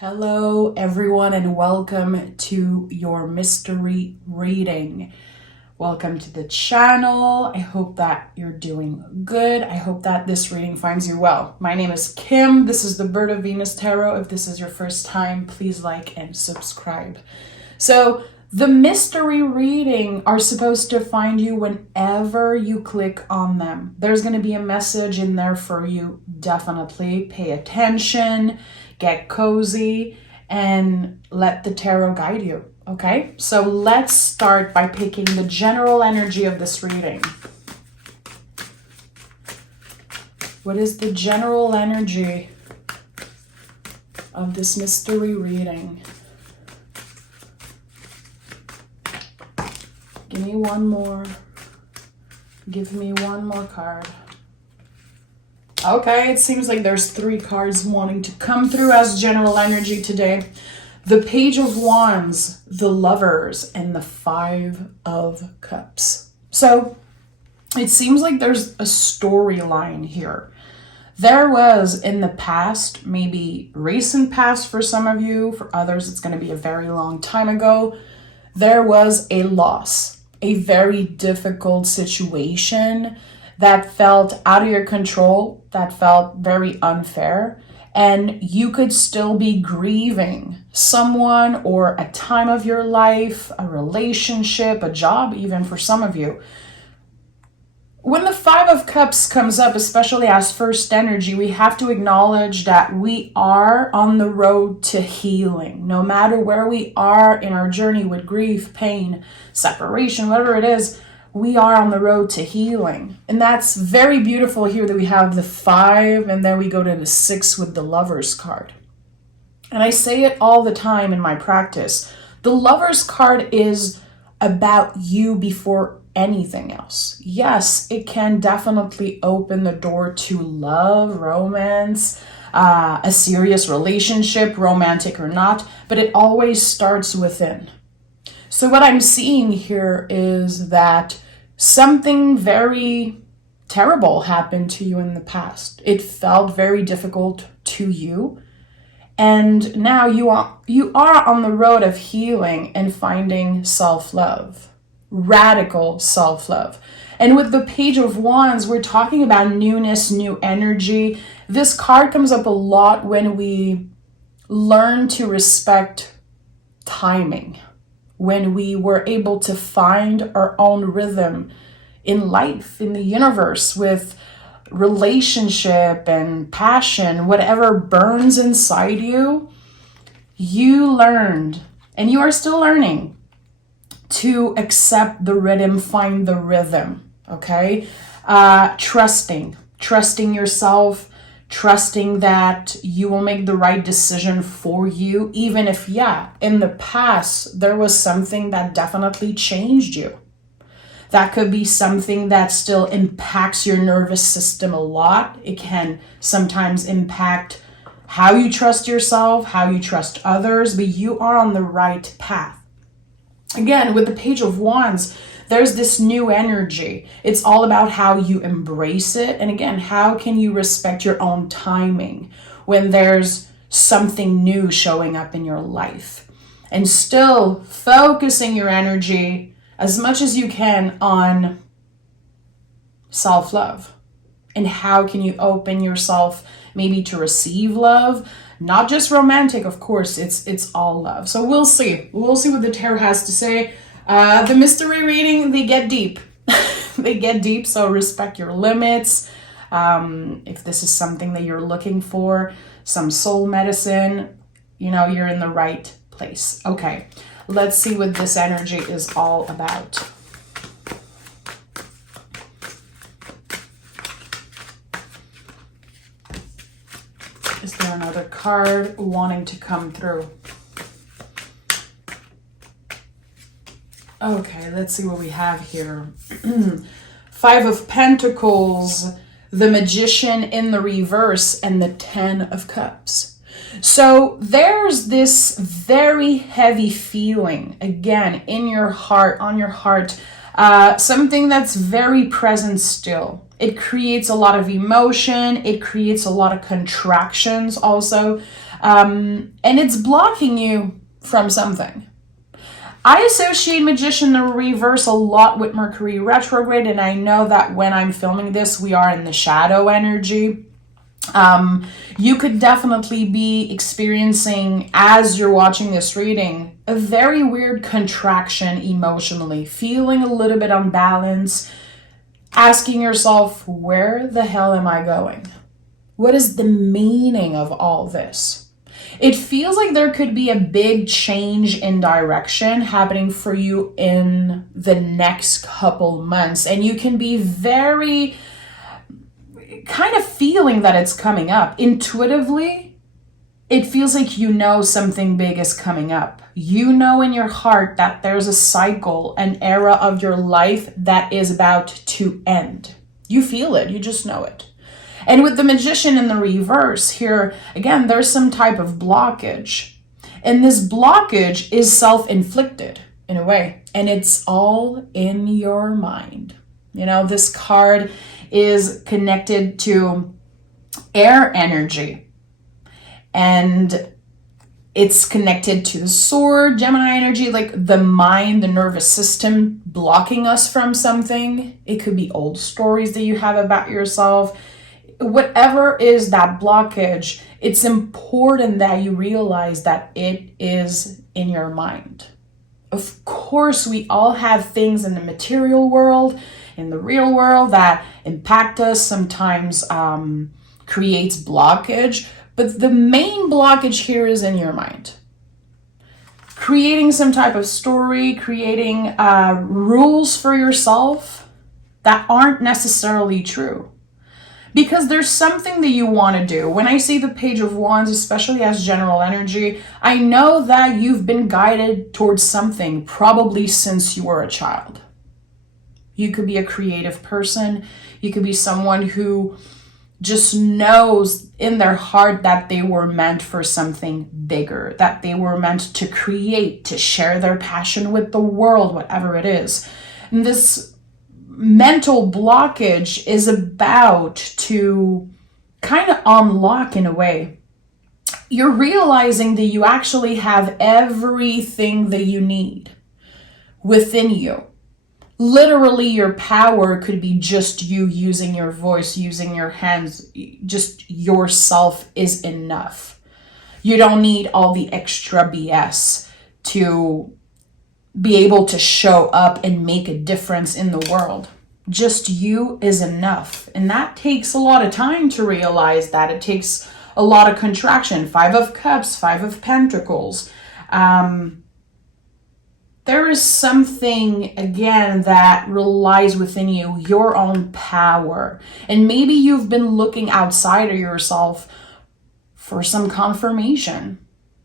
Hello, everyone, and welcome to your mystery reading. Welcome to the channel. I hope that you're doing good. I hope that this reading finds you well. My name is Kim. This is the Bird of Venus Tarot. If this is your first time, please like and subscribe. So, the mystery reading are supposed to find you whenever you click on them. There's going to be a message in there for you. Definitely pay attention, get cozy, and let the tarot guide you. Okay, so let's start by picking the general energy of this reading. What is the general energy of this mystery reading? Give me one more. Give me one more card. Okay, it seems like there's 3 cards wanting to come through as general energy today. The Page of Wands, the Lovers, and the 5 of Cups. So it seems like there's a storyline here. There was in the past, maybe recent past for some of you, for others it's going to be a very long time ago, there was a loss, a very difficult situation that felt out of your control, that felt very unfair, and you could still be grieving someone or a time of your life, a relationship, a job even for some of you. When the 5 of Cups comes up, especially as first energy, we have to acknowledge that we are on the road to healing. No matter where we are in our journey with grief, pain, separation, whatever it is, we are on the road to healing. And that's very beautiful here that we have the 5 and then we go to the 6 with the Lovers card. And I say it all the time in my practice. The Lovers card is about you before anything else. Yes, it can definitely open the door to love, romance, a serious relationship, romantic or not, but it always starts within. So what I'm seeing here is that something very terrible happened to you in the past. It felt very difficult to you. And now you are on the road of healing and finding self-love, radical self-love. And with the Page of Wands, we're talking about newness, new energy. This card comes up a lot when we learn to respect timing, when we were able to find our own rhythm in life, in the universe, with relationship and passion, whatever burns inside you, you learned, and you are still learning, to accept the rhythm, find the rhythm, okay? Trusting yourself, trusting that you will make the right decision for you, even if, in the past, there was something that definitely changed you. That could be something that still impacts your nervous system a lot. It can sometimes impact how you trust yourself, how you trust others, but you are on the right path. Again, with the Page of Wands, there's this new energy. It's all about how you embrace it. And again, how can you respect your own timing when there's something new showing up in your life? And still focusing your energy as much as you can on self-love. And how can you open yourself maybe to receive love? Not just romantic, of course, it's all love. So we'll see. We'll see what the tarot has to say. The mystery reading, they get deep. They get deep, so respect your limits. If this is something that you're looking for, some soul medicine, you're in the right place. Okay, let's see what this energy is all about. Is there another card wanting to come through? Okay, let's see what we have here. 5 of Pentacles, the Magician in the reverse, and the 10 of Cups. So there's this very heavy feeling, again, in your heart, on your heart, something that's very present still. It creates a lot of emotion. It creates a lot of contractions also. And it's blocking you from something. I associate Magician in reverse a lot with Mercury retrograde, and I know that when I'm filming this, we are in the shadow energy. You could definitely be experiencing, as you're watching this reading, a very weird contraction emotionally, feeling a little bit unbalanced, asking yourself, where the hell am I going? What is the meaning of all this? It feels like there could be a big change in direction happening for you in the next couple months, and you can be very kind of feeling that it's coming up. Intuitively, it feels like you know something big is coming up. You know in your heart that there's a cycle, an era of your life that is about to end. You feel it, you just know it. And with the Magician in the reverse here, again, there's some type of blockage. And this blockage is self-inflicted in a way. And it's all in your mind. You know, this card is connected to air energy. And it's connected to the sword, Gemini energy, like the mind, the nervous system blocking us from something. It could be old stories that you have about yourself. Whatever is that blockage, it's important that you realize that it is in your mind. Of course, we all have things in the material world, in the real world, that impact us, sometimes creates blockage. But the main blockage here is in your mind. Creating some type of story, creating rules for yourself that aren't necessarily true. Because there's something that you want to do. When I see the Page of Wands, especially as general energy, I know that you've been guided towards something probably since you were a child. You could be a creative person. You could be someone who just knows in their heart that they were meant for something bigger, that they were meant to create, to share their passion with the world, whatever it is. And this mental blockage is about to kind of unlock in a way. You're realizing that you actually have everything that you need within you. Literally, your power could be just you using your voice, using your hands. Just yourself is enough. You don't need all the extra BS to be able to show up and make a difference in the world. Just you is enough. And that takes a lot of time to realize that. It takes a lot of contraction. 5 of Cups, 5 of Pentacles. There is something, again, that relies within you, your own power. And maybe you've been looking outside of yourself for some confirmation.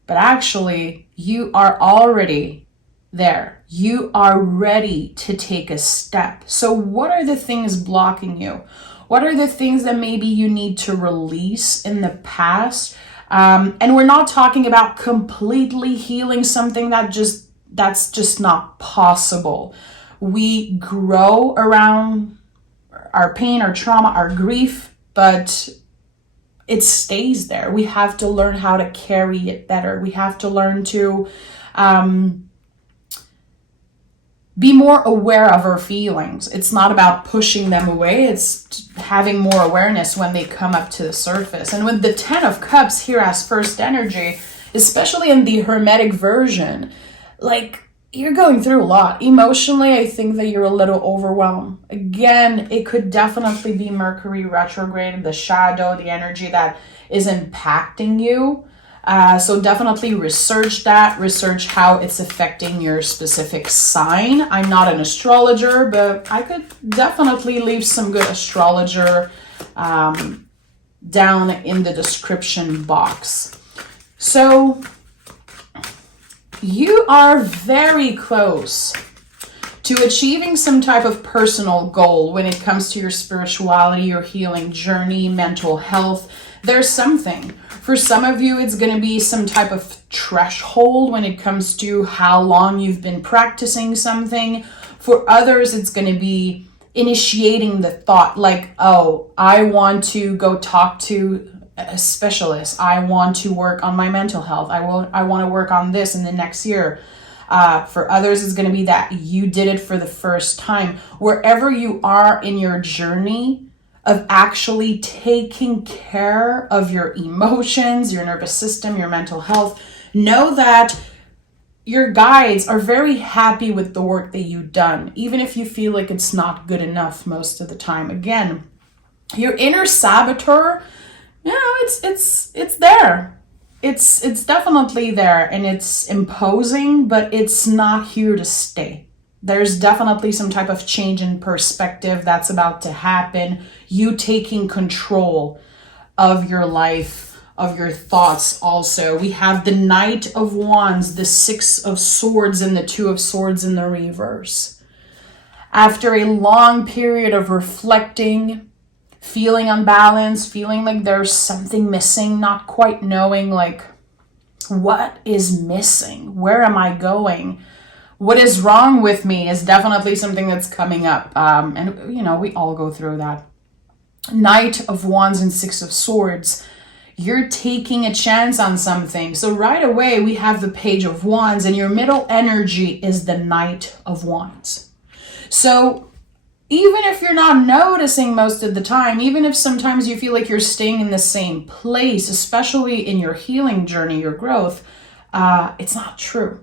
But actually, you are already there. You are ready to take a step. So what are the things blocking you? What are the things that maybe you need to release in the past? And we're not talking about completely healing something that's just not possible. We grow around our pain, our trauma, our grief, but it stays there. We have to learn how to carry it better. We have to learn to be more aware of our feelings. It's not about pushing them away. It's having more awareness when they come up to the surface. And with the 10 of Cups here as first energy, especially in the Hermetic version, like, you're going through a lot. Emotionally, I think that you're a little overwhelmed. Again, it could definitely be Mercury retrograde, the shadow, the energy that is impacting you. So definitely research that, research how it's affecting your specific sign. I'm not an astrologer, but I could definitely leave some good astrologer down in the description box. So you are very close to achieving some type of personal goal when it comes to your spirituality, your healing journey, mental health. There's something. For some of you, it's going to be some type of threshold when it comes to how long you've been practicing something. For others, it's going to be initiating the thought like, oh, I want to go talk to a specialist. I want to work on my mental health. I want to work on this in the next year. For others, it's going to be that you did it for the first time. Wherever you are in your journey of actually taking care of your emotions, your nervous system, your mental health, know that your guides are very happy with the work that you've done, even if you feel like it's not good enough most of the time. Again, your inner saboteur, it's there. It's definitely there, and it's imposing, but it's not here to stay. There's definitely some type of change in perspective that's about to happen. You taking control of your life, of your thoughts also. We have the Knight of Wands, the Six of Swords, and the Two of Swords in the reverse. After a long period of reflecting, feeling unbalanced, feeling like there's something missing, not quite knowing like what is missing, where am I going, what is wrong with me, is definitely something that's coming up. And we all go through that. Knight of Wands and Six of Swords, you're taking a chance on something. So right away we have the Page of Wands, and your middle energy is the Knight of Wands. So even if you're not noticing most of the time, even if sometimes you feel like you're staying in the same place, especially in your healing journey, your growth, it's not true.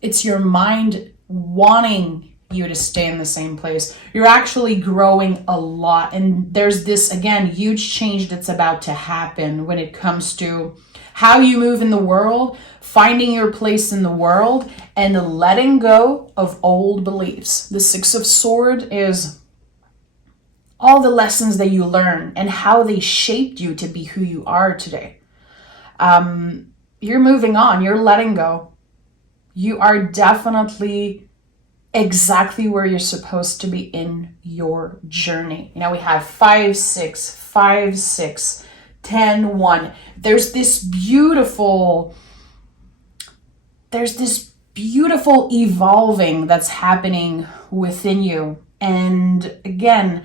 It's your mind wanting you to stay in the same place. You're actually growing a lot. And there's this, again, huge change that's about to happen when it comes to how you move in the world, finding your place in the world, and letting go of old beliefs. The Six of Swords is all the lessons that you learn and how they shaped you to be who you are today. You're moving on. You're letting go. You are definitely exactly where you're supposed to be in your journey. We have 5, 6, 5, 6, 10, 1. There's this beautiful evolving that's happening within you. And again,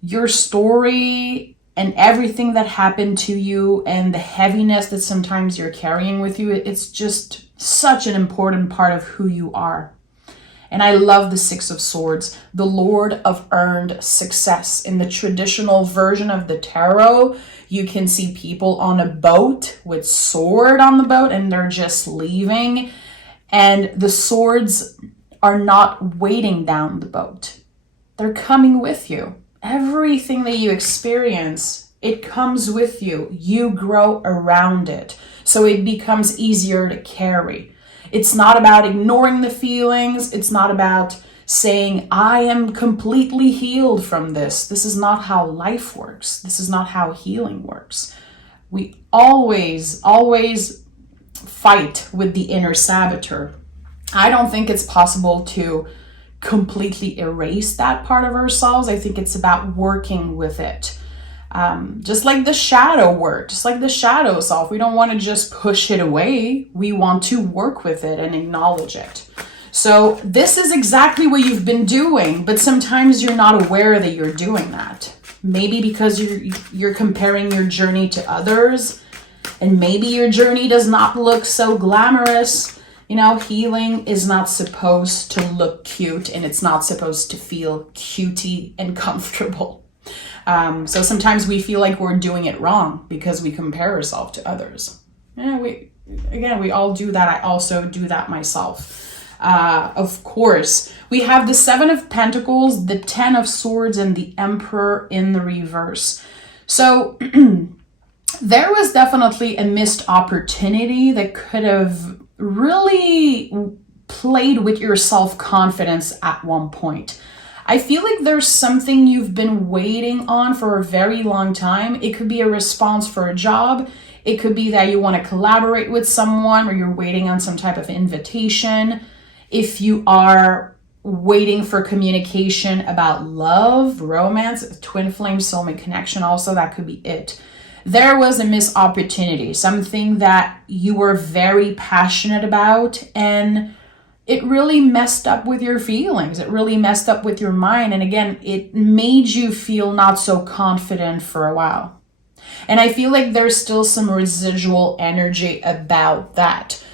your story and everything that happened to you and the heaviness that sometimes you're carrying with you, it's just such an important part of who you are. And I love the Six of Swords, the Lord of earned success. In the traditional version of the tarot, you can see people on a boat with sword on the boat, and they're just leaving. And the swords are not weighting down the boat. They're coming with you. Everything that you experience, it comes with you. You grow around it. So it becomes easier to carry. It's not about ignoring the feelings. It's not about saying, I am completely healed from this. This is not how life works. This is not how healing works. We always fight with the inner saboteur. I don't think it's possible to completely erase that part of ourselves. I think it's about working with it. Just like the shadow work, just like the shadow self, we don't want to just push it away. We want to work with it and acknowledge it. So this is exactly what you've been doing, but sometimes you're not aware that you're doing that. Maybe because you're comparing your journey to others, and maybe your journey does not look so glamorous. Healing is not supposed to look cute, and it's not supposed to feel cutey and comfortable. So sometimes we feel like we're doing it wrong because we compare ourselves to others. We all do that. I also do that myself. Of course, we have the Seven of Pentacles, the Ten of Swords, and the Emperor in the reverse. So there was definitely a missed opportunity that could have really played with your self-confidence at one point. I feel like there's something you've been waiting on for a very long time. It could be a response for a job. It could be that you want to collaborate with someone, or you're waiting on some type of invitation. If you are waiting for communication about love, romance, twin flame, soulmate connection, also that could be it. There was a missed opportunity, something that you were very passionate about, and it really messed up with your feelings. It really messed up with your mind. And again, it made you feel not so confident for a while. And I feel like there's still some residual energy about that.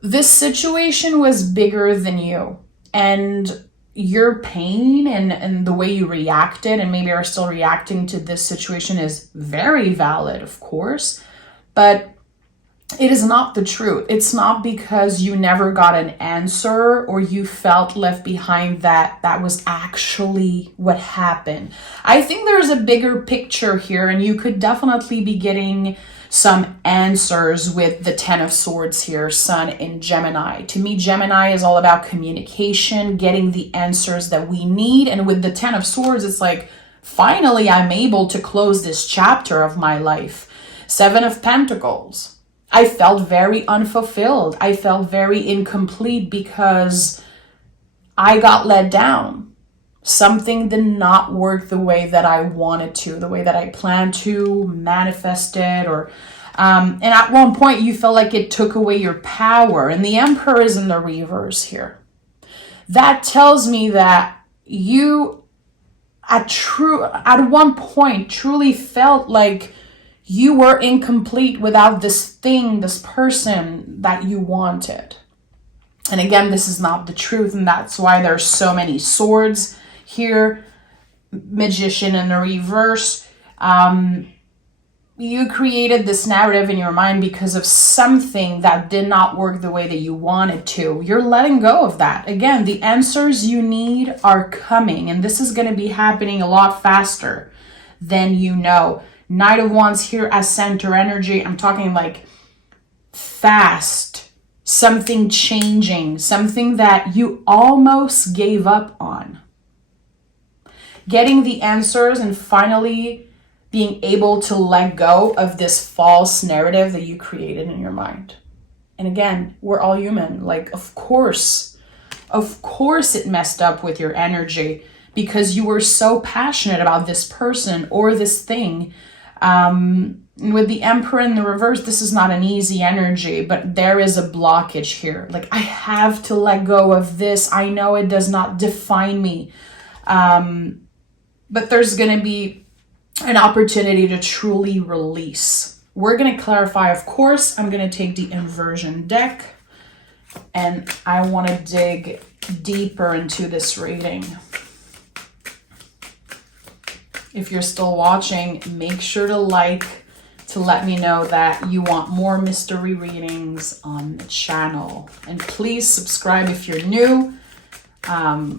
This situation was bigger than you, and your pain and the way you reacted and maybe are still reacting to this situation is very valid, of course, but it is not the truth. It's not because you never got an answer or you felt left behind that was actually what happened. I think there's a bigger picture here, and you could definitely be getting some answers with the Ten of Swords here, Sun in Gemini. To me, Gemini is all about communication, getting the answers that we need. And with the Ten of Swords, it's like, finally, I'm able to close this chapter of my life. Seven of Pentacles. I felt very unfulfilled. I felt very incomplete because I got let down. Something did not work the way that I wanted to, the way that I planned to, manifested, or and at one point you felt like it took away your power. And the Emperor is in the reverse here. That tells me that you at one point truly felt like you were incomplete without this thing, this person that you wanted. And again, this is not the truth, and that's why there's so many swords here. Magician in the reverse. You created this narrative in your mind because of something that did not work the way that you wanted to. You're letting go of that. Again, the answers you need are coming, and this is going to be happening a lot faster than you know. Knight of Wands here as center energy. I'm talking like fast, something changing, something that you almost gave up on. Getting the answers and finally being able to let go of this false narrative that you created in your mind. And again, we're all human. Like, of course it messed up with your energy because you were so passionate about this person or this thing. With the Emperor in the reverse, this is not an easy energy, but there is a blockage here. Like, I have to let go of this. I know it does not define me. But there's going to be an opportunity to truly release. We're going to clarify, of course. I'm going to take the inversion deck, and I want to dig deeper into this reading. If you're still watching, make sure to like to let me know that you want more mystery readings on the channel. And please subscribe if you're new.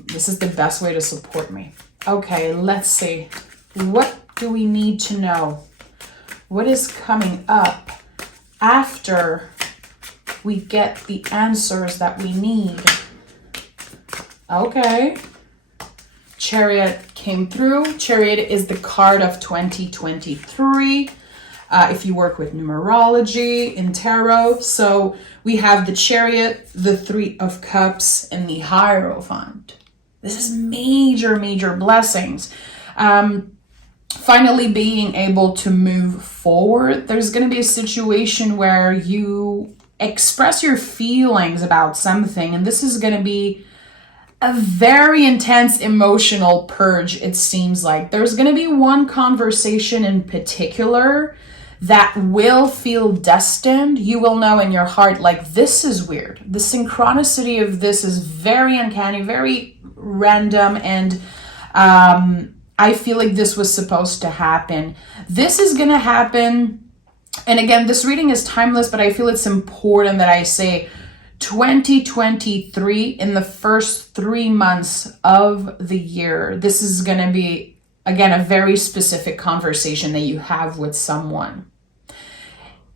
This is the best way to support me. Okay, let's see. What do we need to know? What is coming up after we get the answers that we need? Okay. Chariot came through. Chariot is the card of 2023. If you work with numerology in tarot. So we have the Chariot, the Three of Cups, and the Hierophant. This is major, major blessings. Finally being able to move forward. There's going to be a situation where you express your feelings about something, and this is going to be a very intense emotional purge, it seems like. There's going to be one conversation in particular that will feel destined. You will know in your heart, like, this is weird. The synchronicity of this is very uncanny, very random, and I feel like this was supposed to happen. This is going to happen, and again, this reading is timeless, but I feel it's important that I say 2023 in the first 3 months of the year. This is going to be, again, a very specific conversation that you have with someone.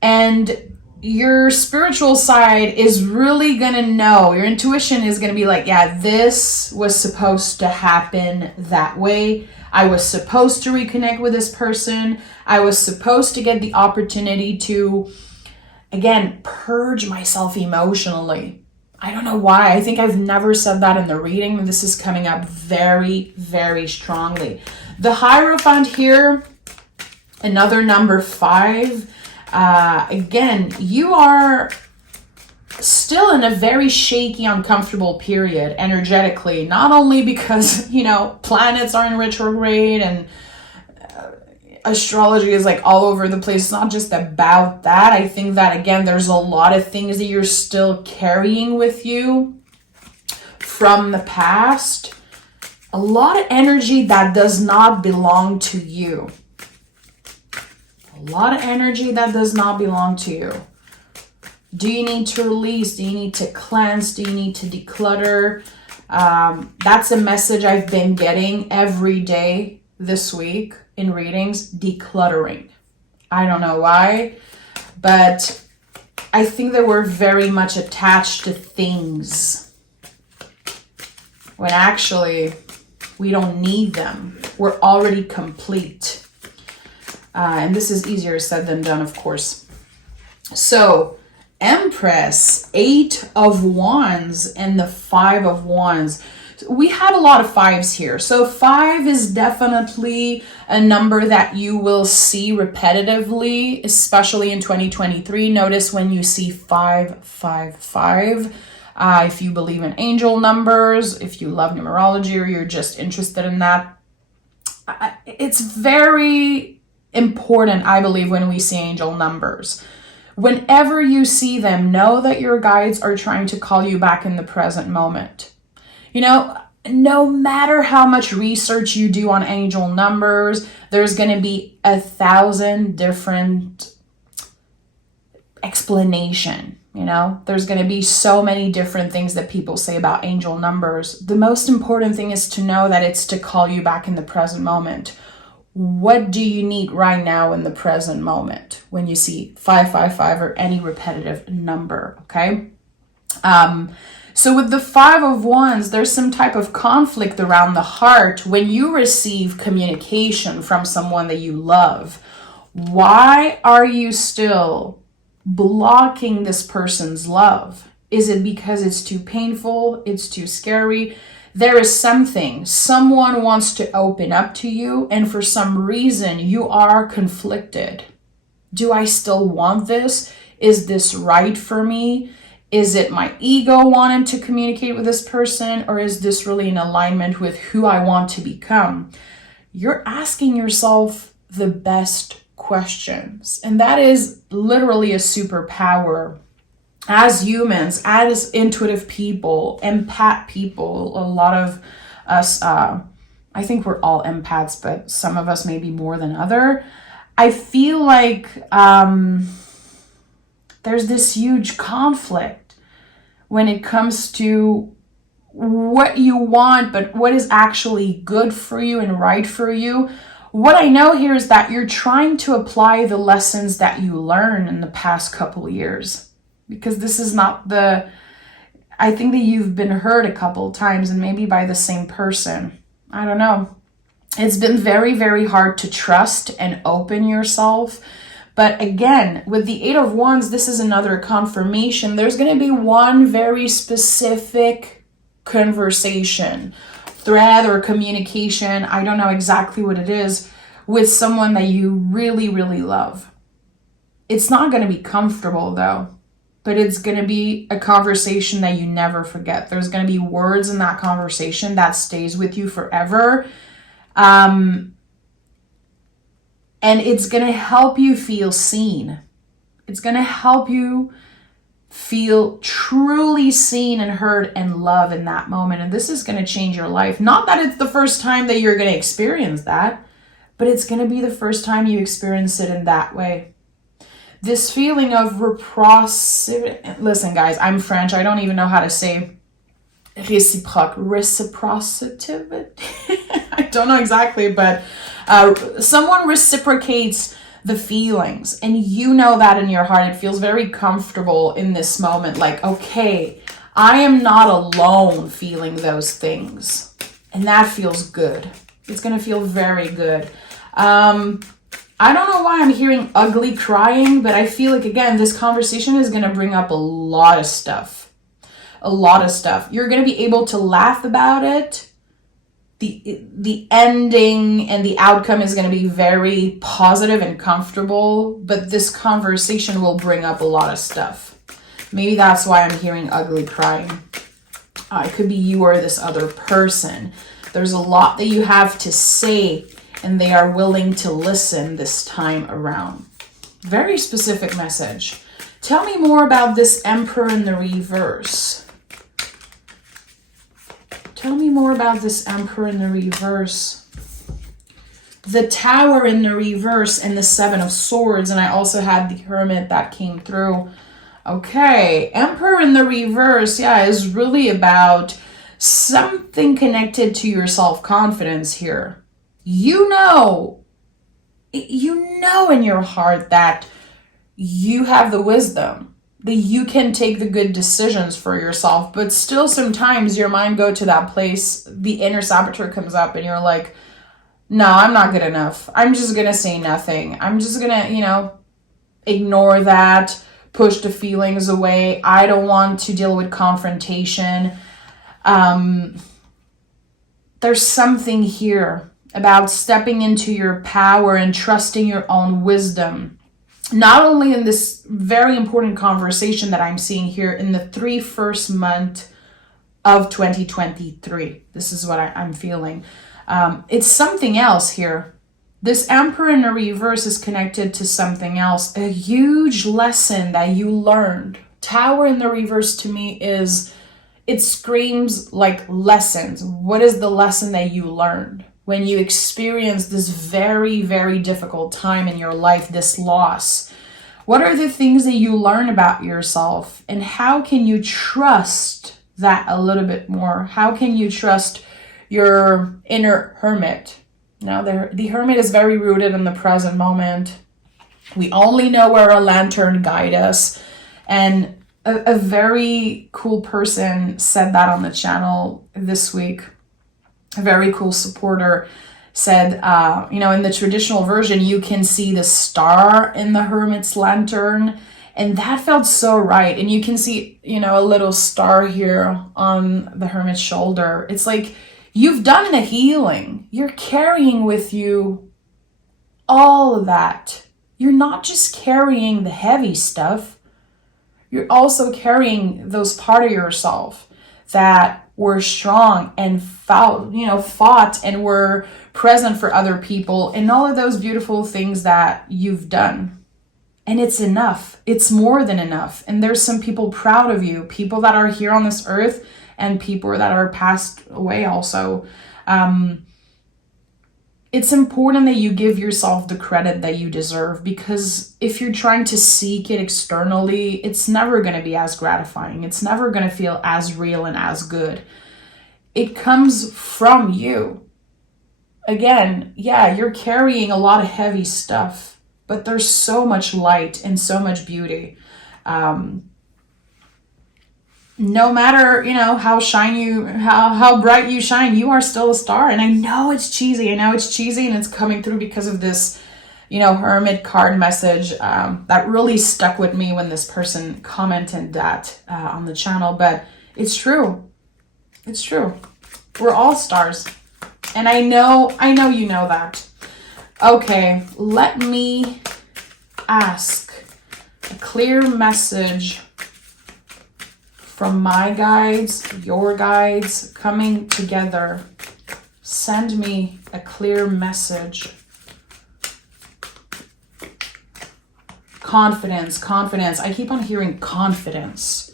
And your spiritual side is really going to know, your intuition is going to be like, yeah, this was supposed to happen that way. I was supposed to reconnect with this person. I was supposed to get the opportunity to, again, purge myself emotionally. I don't know why. I think I've never said that in the reading. This is coming up very, very strongly. The Hierophant here, another number 5. Again, you are still in a very shaky, uncomfortable period energetically, not only because, planets are in retrograde and astrology is like all over the place. It's not just about that. I think that, again, there's a lot of things that you're still carrying with you from the past. A lot of energy that does not belong to you. A lot of energy that does not belong to you. Do you need to release? Do you need to cleanse? Do you need to declutter? That's a message I've been getting every day this week in readings. Decluttering. I don't know why, but I think that we're very much attached to things when actually we don't need them. We're already complete. And this is easier said than done, of course. So, Empress, 8 of Wands, and the 5 of Wands. We had a lot of 5s here. So 5 is definitely a number that you will see repetitively, especially in 2023. Notice when you see 5, 5, 5. If you believe in angel numbers, if you love numerology, or you're just interested in that, it's very important, I believe, when we see angel numbers. Whenever you see them, know that your guides are trying to call you back in the present moment. You know, no matter how much research you do on angel numbers, there's going to be 1,000 different explanation. You know, there's going to be so many different things that people say about angel numbers. The most important thing is to know that it's to call you back in the present moment. What do you need right now in the present moment when you see 555 or any repetitive number, okay? So with the 5 of Wands, there's some type of conflict around the heart when you receive communication from someone that you love. Why are you still blocking this person's love? Is it because it's too painful? It's too scary? There is something. Someone wants to open up to you, and for some reason, you are conflicted. Do I still want this? Is this right for me? Is it my ego wanting to communicate with this person, or is this really in alignment with who I want to become? You're asking yourself the best questions, and that is literally a superpower. As humans, as intuitive people, empath people, a lot of us, I think we're all empaths, but some of us maybe more than other. I feel like there's this huge conflict when it comes to what you want, but what is actually good for you and right for you. What I know here is that you're trying to apply the lessons that you learned in the past couple of years. Because this is not I think that you've been hurt a couple of times, and maybe by the same person. I don't know. It's been very, very hard to trust and open yourself. But again, with the 8 of Wands, this is another confirmation. There's going to be one very specific conversation, thread, or communication. I don't know exactly what it is, with someone that you really, really love. It's not going to be comfortable though. But it's going to be a conversation that you never forget. There's going to be words in that conversation that stays with you forever. And it's going to help you feel seen. It's going to help you feel truly seen and heard and loved in that moment. And this is going to change your life. Not that it's the first time that you're going to experience that, but it's going to be the first time you experience it in that way. This feeling of reciprocity. Listen, guys, I'm French. I don't even know how to say reciprocity. I don't know exactly, but someone reciprocates the feelings, and you know that in your heart. It feels very comfortable in this moment. Like, okay, I am not alone feeling those things, and that feels good. It's going to feel very good. I don't know why I'm hearing ugly crying, but I feel like, again, this conversation is going to bring up a lot of stuff. A lot of stuff. You're going to be able to laugh about it. The ending and the outcome is going to be very positive and comfortable, but this conversation will bring up a lot of stuff. Maybe that's why I'm hearing ugly crying. It could be you or this other person. There's a lot that you have to say. and they are willing to listen this time around. Very specific message. Tell me more about this Emperor in the reverse. Tell me more about this Emperor in the reverse. The Tower in the reverse and the Seven of Swords. And I also had the Hermit that came through. Okay, Emperor in the reverse, yeah, is really about something connected to your self-confidence here. You know in your heart that you have the wisdom, that you can take the good decisions for yourself, but still sometimes your mind go to that place, the inner saboteur comes up and you're like, no, I'm not good enough. I'm just going to say nothing. I'm just going to, ignore that, push the feelings away. I don't want to deal with confrontation. There's something here about stepping into your power and trusting your own wisdom. Not only in this very important conversation that I'm seeing here in the first 3 months of 2023. This is what I'm feeling. It's something else here. This Emperor in the reverse is connected to something else. A huge lesson that you learned. Tower in the reverse to me it screams like lessons. What is the lesson that you learned when you experience this very, very difficult time in your life, this loss? What are the things that you learn about yourself? And how can you trust that a little bit more? How can you trust your inner hermit? Now, the hermit is very rooted in the present moment. We only know where a lantern guides us. And a very cool person said that on the channel this week. A very cool supporter said, in the traditional version, you can see the star in the hermit's lantern. And that felt so right. And you can see, a little star here on the hermit's shoulder. It's like you've done the healing. You're carrying with you all of that. You're not just carrying the heavy stuff. You're also carrying those part of yourself that were strong and fought and were present for other people, and all of those beautiful things that you've done. And it's enough. It's more than enough. And there's some people proud of you, people that are here on this earth and people that are passed away also. It's important that you give yourself the credit that you deserve, because if you're trying to seek it externally, it's never going to be as gratifying. It's never going to feel as real and as good. It comes from you. Again, yeah, you're carrying a lot of heavy stuff, but there's so much light and so much beauty. No matter, how bright you shine, you are still a star. And I know it's cheesy. And it's coming through because of this, hermit card message that really stuck with me when this person commented that on the channel. But it's true. It's true. We're all stars. And I know you know that. Okay, let me ask a clear message from my guides, your guides, coming together. Send me a clear message. Confidence. I keep on hearing confidence.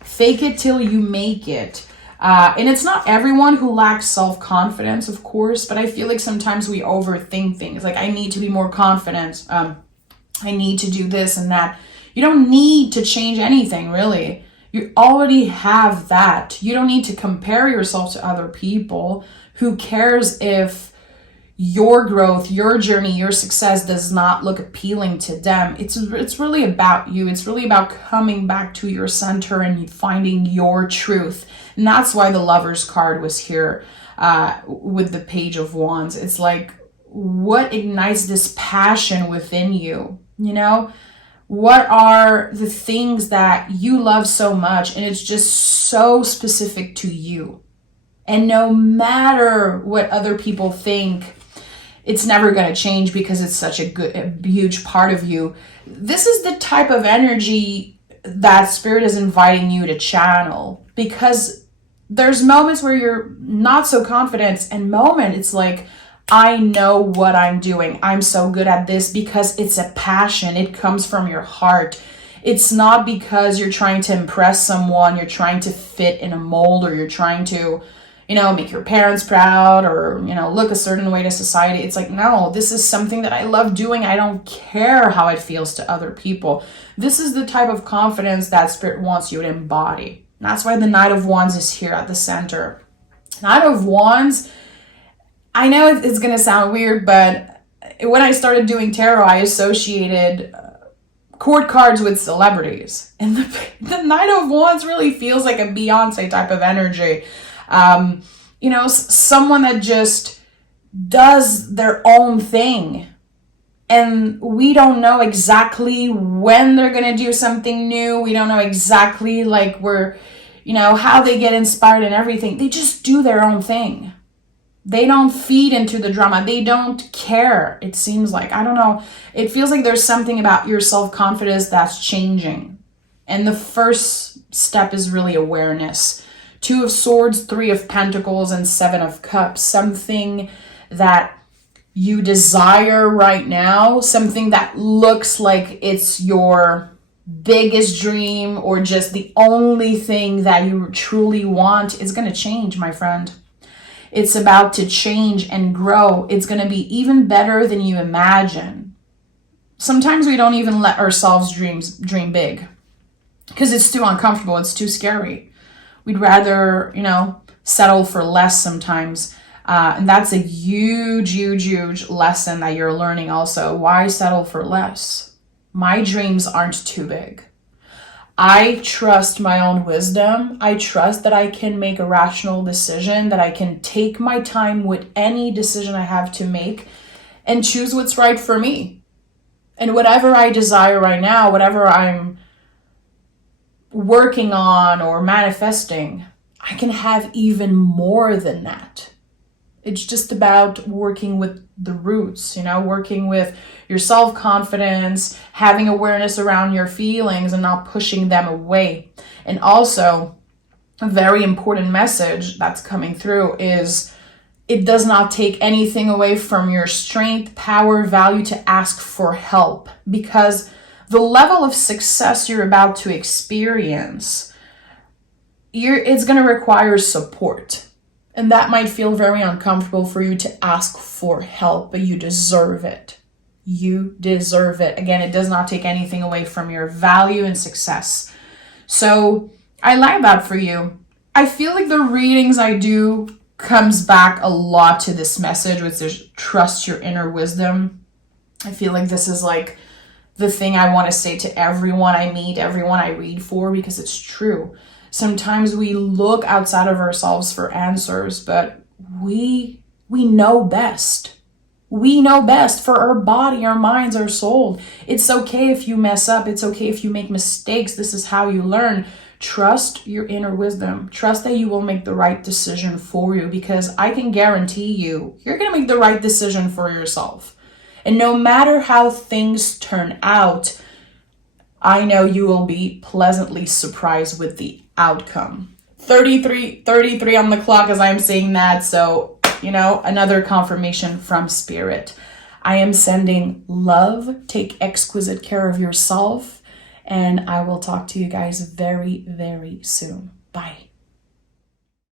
Fake it till you make it. And it's not everyone who lacks self-confidence, of course, but I feel like sometimes we overthink things. Like, I need to be more confident. I need to do this and that. You don't need to change anything, really. You already have that. You don't need to compare yourself to other people. Who cares if your growth, your journey, your success does not look appealing to them? It's really about you. It's really about coming back to your center and finding your truth. And that's why the Lover's card was here with the Page of Wands. It's like, what ignites this passion within you? What are the things that you love so much, and it's just so specific to you? And no matter what other people think, it's never going to change because it's such a huge part of you. This is the type of energy that Spirit is inviting you to channel, because there's moments where you're not so confident, and it's like, I know what I'm doing. I'm so good at this because it's a passion. It comes from your heart. It's not because you're trying to impress someone, you're trying to fit in a mold, or you're trying to, make your parents proud, or, look a certain way to society. It's like, no, this is something that I love doing. I don't care how it feels to other people. This is the type of confidence that Spirit wants you to embody. And that's why the Knight of Wands is here at the center. Knight of Wands, I know it's going to sound weird, but when I started doing tarot, I associated court cards with celebrities. And the Knight of Wands really feels like a Beyonce type of energy. Someone that just does their own thing. And we don't know exactly when they're going to do something new. We don't know exactly how they get inspired and everything. They just do their own thing. They don't feed into the drama. They don't care, it seems like. I don't know. It feels like there's something about your self-confidence that's changing. And the first step is really awareness. 2 of Swords, 3 of Pentacles, and 7 of Cups. Something that you desire right now. Something that looks like it's your biggest dream or just the only thing that you truly want is going to change, my friend. It's about to change and grow. It's going to be even better than you imagine. Sometimes we don't even let ourselves dream big because it's too uncomfortable. It's too scary. We'd rather, settle for less sometimes. And that's a huge, huge, huge lesson that you're learning also. Why settle for less? My dreams aren't too big. I trust my own wisdom. I trust that I can make a rational decision, that I can take my time with any decision I have to make and choose what's right for me. And whatever I desire right now, whatever I'm working on or manifesting, I can have even more than that. It's just about working with the roots, working with your self-confidence, having awareness around your feelings and not pushing them away. And also, a very important message that's coming through is it does not take anything away from your strength, power, value to ask for help, because the level of success you're about to experience, it's going to require support. And that might feel very uncomfortable for you to ask for help, but you deserve it. You deserve it. Again, it does not take anything away from your value and success. So I like that for you. I feel like the readings I do comes back a lot to this message, which is trust your inner wisdom. I feel like this is like the thing I want to say to everyone I meet, everyone I read for, because it's true. Sometimes we look outside of ourselves for answers, but we know best. We know best for our body, our minds, our soul. It's okay if you mess up. It's okay if you make mistakes. This is how you learn. Trust your inner wisdom. Trust that you will make the right decision for you, because I can guarantee you're going to make the right decision for yourself. And no matter how things turn out, I know you will be pleasantly surprised with the outcome. 33 on the clock as I'm saying that. So, another confirmation from Spirit. I am sending love. Take exquisite care of yourself. And I will talk to you guys very, very soon. Bye.